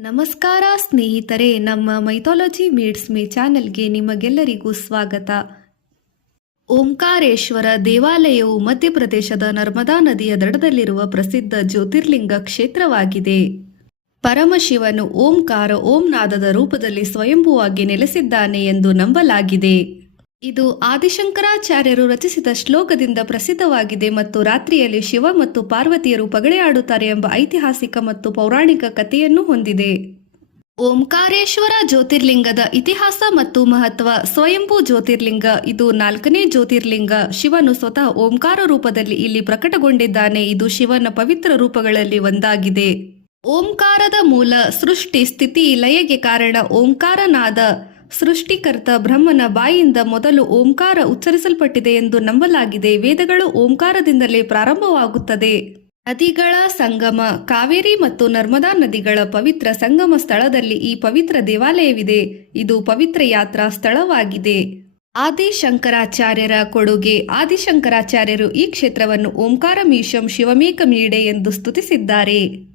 ನಮಸ್ಕಾರ ಸ್ನೇಹಿತರೆ, ನಮ್ಮ ಮೈಥಾಲಜಿ ಮೀಡ್ಸ್ ಮೇ ಚಾನೆಲ್ಗೆ ನಿಮಗೆಲ್ಲರಿಗೂ ಸ್ವಾಗತ. ಓಂಕಾರೇಶ್ವರ ದೇವಾಲಯವು ಮಧ್ಯಪ್ರದೇಶದ ನರ್ಮದಾ ನದಿಯ ದಡದಲ್ಲಿರುವ ಪ್ರಸಿದ್ಧ ಜ್ಯೋತಿರ್ಲಿಂಗ ಕ್ಷೇತ್ರವಾಗಿದೆ. ಪರಮಶಿವನು ಓಂಕಾರ ಓಂನಾದದ ರೂಪದಲ್ಲಿ ಸ್ವಯಂಭೂವಾಗಿ ನೆಲೆಸಿದ್ದಾನೆ ಎಂದು ನಂಬಲಾಗಿದೆ. ಇದು ಆದಿಶಂಕರಾಚಾರ್ಯರು ರಚಿಸಿದ ಶ್ಲೋಕದಿಂದ ಪ್ರಸಿದ್ಧವಾಗಿದೆ ಮತ್ತು ರಾತ್ರಿಯಲ್ಲಿ ಶಿವ ಮತ್ತು ಪಾರ್ವತಿಯರು ಪಗಡೆ ಆಡುತ್ತಾರೆ ಎಂಬ ಐತಿಹಾಸಿಕ ಮತ್ತು ಪೌರಾಣಿಕ ಕಥೆಯನ್ನು ಹೊಂದಿದೆ. ಓಂಕಾರೇಶ್ವರ ಜ್ಯೋತಿರ್ಲಿಂಗದ ಇತಿಹಾಸ ಮತ್ತು ಮಹತ್ವ ಸ್ವಯಂಭೂ ಜ್ಯೋತಿರ್ಲಿಂಗ, ಇದು ನಾಲ್ಕನೇ ಜ್ಯೋತಿರ್ಲಿಂಗ. ಶಿವನು ಸ್ವತಃ ಓಂಕಾರ ರೂಪದಲ್ಲಿ ಇಲ್ಲಿ ಪ್ರಕಟಗೊಂಡಿದ್ದಾನೆ, ಇದು ಶಿವನ ಪವಿತ್ರ ರೂಪಗಳಲ್ಲಿ ಒಂದಾಗಿದೆ. ಓಂಕಾರದ ಮೂಲ ಸೃಷ್ಟಿ ಸ್ಥಿತಿ ಲಯಗೆ ಕಾರಣ ಓಂಕಾರನಾದ ಸೃಷ್ಟಿಕರ್ತ ಬ್ರಹ್ಮನ ಬಾಯಿಂದ ಮೊದಲು ಓಂಕಾರ ಉಚ್ಚರಿಸಲ್ಪಟ್ಟಿದೆ ಎಂದು ನಂಬಲಾಗಿದೆ. ವೇದಗಳು ಓಂಕಾರದಿಂದಲೇ ಪ್ರಾರಂಭವಾಗುತ್ತದೆ. ನದಿಗಳ ಸಂಗಮ, ಕಾವೇರಿ ಮತ್ತು ನರ್ಮದಾ ನದಿಗಳ ಪವಿತ್ರ ಸಂಗಮ ಸ್ಥಳದಲ್ಲಿ ಈ ಪವಿತ್ರ ದೇವಾಲಯವಿದೆ. ಇದು ಪವಿತ್ರ ಯಾತ್ರಾ ಸ್ಥಳವಾಗಿದೆ. ಆದಿಶಂಕರಾಚಾರ್ಯರ ಕೊಡುಗೆ. ಆದಿಶಂಕರಾಚಾರ್ಯರು ಈ ಕ್ಷೇತ್ರವನ್ನು ಓಂಕಾರ ಮೀಶಂ ಶಿವಮೇಕ ಮೀಡೆ ಎಂದು ಸ್ತುತಿಸಿದ್ದಾರೆ.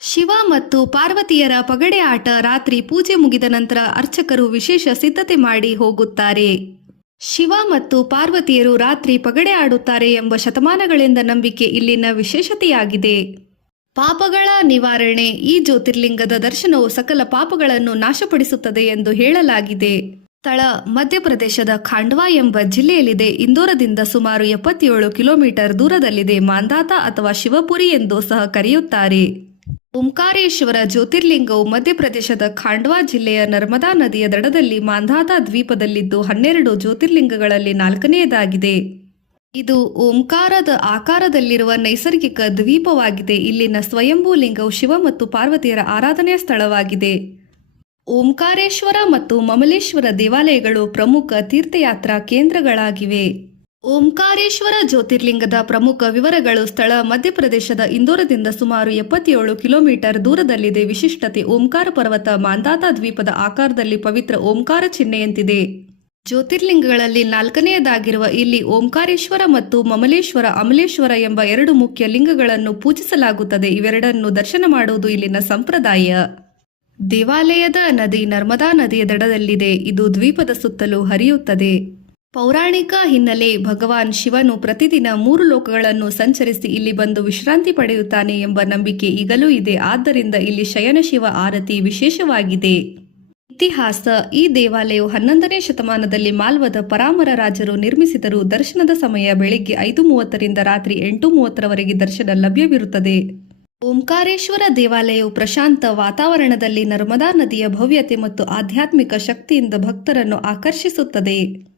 ಶಿವ ಮತ್ತು ಪಾರ್ವತಿಯರ ಪಗಡೆ ಆಟ ರಾತ್ರಿ ಪೂಜೆ ಮುಗಿದ ನಂತರ ಅರ್ಚಕರು ವಿಶೇಷ ಸಿದ್ಧತೆ ಮಾಡಿ ಹೋಗುತ್ತಾರೆ. ಶಿವ ಮತ್ತು ಪಾರ್ವತಿಯರು ರಾತ್ರಿ ಪಗಡೆ ಆಡುತ್ತಾರೆ ಎಂಬ ಶತಮಾನಗಳಿಂದ ನಂಬಿಕೆ ಇಲ್ಲಿನ ವಿಶೇಷತೆಯಾಗಿದೆ. ಪಾಪಗಳ ನಿವಾರಣೆ ಈ ಜ್ಯೋತಿರ್ಲಿಂಗದ ದರ್ಶನವು ಸಕಲ ಪಾಪಗಳನ್ನು ನಾಶಪಡಿಸುತ್ತದೆ ಎಂದು ಹೇಳಲಾಗಿದೆ. ಸ್ಥಳ ಮಧ್ಯಪ್ರದೇಶದ ಖಾಂಡ್ವಾ ಎಂಬ ಜಿಲ್ಲೆಯಲ್ಲಿದೆ. ಇಂದೋರದಿಂದ ಸುಮಾರು ಎಪ್ಪತ್ತೇಳು ಕಿಲೋಮೀಟರ್ ದೂರದಲ್ಲಿದೆ ಮಾಂದಾತ ಅಥವಾ ಶಿವಪುರಿ ಎಂದು ಸಹ ಕರೆಯುತ್ತಾರೆ. ಓಂಕಾರೇಶ್ವರ ಜ್ಯೋತಿರ್ಲಿಂಗವು ಮಧ್ಯಪ್ರದೇಶದ ಖಾಂಡ್ವಾ ಜಿಲ್ಲೆಯ ನರ್ಮದಾ ನದಿಯ ದಡದಲ್ಲಿ ಮಾಂಧಾತ ದ್ವೀಪದಲ್ಲಿದ್ದು ಹನ್ನೆರಡು ಜ್ಯೋತಿರ್ಲಿಂಗಗಳಲ್ಲಿ ನಾಲ್ಕನೆಯದಾಗಿದೆ. ಇದು ಓಂಕಾರದ ಆಕಾರದಲ್ಲಿರುವ ನೈಸರ್ಗಿಕ ದ್ವೀಪವಾಗಿದೆ. ಇಲ್ಲಿನ ಸ್ವಯಂಭೂ ಲಿಂಗವು ಶಿವ ಮತ್ತು ಪಾರ್ವತಿಯರ ಆರಾಧನೆಯ ಸ್ಥಳವಾಗಿದೆ. ಓಂಕಾರೇಶ್ವರ ಮತ್ತು ಮಮಲೇಶ್ವರ ದೇವಾಲಯಗಳು ಪ್ರಮುಖ ತೀರ್ಥಯಾತ್ರಾ ಕೇಂದ್ರಗಳಾಗಿವೆ. ಓಂಕಾರೇಶ್ವರ ಜ್ಯೋತಿರ್ಲಿಂಗದ ಪ್ರಮುಖ ವಿವರಗಳು ಸ್ಥಳ ಮಧ್ಯಪ್ರದೇಶದ ಇಂದೋರದಿಂದ ಸುಮಾರು ಎಪ್ಪತ್ತೇಳು ಕಿಲೋಮೀಟರ್ ದೂರದಲ್ಲಿದೆ. ವಿಶಿಷ್ಟತೆ ಓಂಕಾರ ಪರ್ವತ, ಮಾಂದಾತ ದ್ವೀಪದ ಆಕಾರದಲ್ಲಿ ಪವಿತ್ರ ಓಂಕಾರ ಚಿಹ್ನೆಯಂತಿದೆ. ಜ್ಯೋತಿರ್ಲಿಂಗಗಳಲ್ಲಿ ನಾಲ್ಕನೆಯದಾಗಿರುವ ಇಲ್ಲಿ ಓಂಕಾರೇಶ್ವರ ಮತ್ತು ಮಮಲೇಶ್ವರ, ಅಮಲೇಶ್ವರ ಎಂಬ ಎರಡು ಮುಖ್ಯ ಲಿಂಗಗಳನ್ನು ಪೂಜಿಸಲಾಗುತ್ತದೆ. ಇವೆರಡನ್ನು ದರ್ಶನ ಮಾಡುವುದು ಇಲ್ಲಿನ ಸಂಪ್ರದಾಯ. ದೇವಾಲಯದ ನದಿ ನರ್ಮದಾ ನದಿಯ ದಡದಲ್ಲಿದೆ. ಇದು ದ್ವೀಪದ ಸುತ್ತಲೂ ಹರಿಯುತ್ತದೆ. ಪೌರಾಣಿಕ ಹಿನ್ನೆಲೆ ಭಗವಾನ್ ಶಿವನು ಪ್ರತಿದಿನ ಮೂರು ಲೋಕಗಳನ್ನು ಸಂಚರಿಸಿ ಇಲ್ಲಿ ಬಂದು ವಿಶ್ರಾಂತಿ ಪಡೆಯುತ್ತಾನೆ ಎಂಬ ನಂಬಿಕೆ ಈಗಲೂ ಇದೆ. ಆದ್ದರಿಂದ ಇಲ್ಲಿ ಶಯನ ಶಿವ ಆರತಿ ವಿಶೇಷವಾಗಿದೆ. ಇತಿಹಾಸ. ಈ ದೇವಾಲಯವು ಹನ್ನೊಂದನೇ ಶತಮಾನದಲ್ಲಿ ಮಾಲ್ವದ ಪರಾಮರ ರಾಜರು ನಿರ್ಮಿಸಿದರು ದರ್ಶನದ ಸಮಯ ಬೆಳಿಗ್ಗೆ ಐದು ಮೂವತ್ತರಿಂದ ರಾತ್ರಿ ಎಂಟು ಮೂವತ್ತರವರೆಗೆ ದರ್ಶನ ಲಭ್ಯವಿರುತ್ತದೆ. ಓಂಕಾರೇಶ್ವರ ದೇವಾಲಯವು ಪ್ರಶಾಂತ ವಾತಾವರಣದಲ್ಲಿ ನರ್ಮದಾ ನದಿಯ ಭವ್ಯತೆ ಮತ್ತು ಆಧ್ಯಾತ್ಮಿಕ ಶಕ್ತಿಯಿಂದ ಭಕ್ತರನ್ನು ಆಕರ್ಷಿಸುತ್ತದೆ.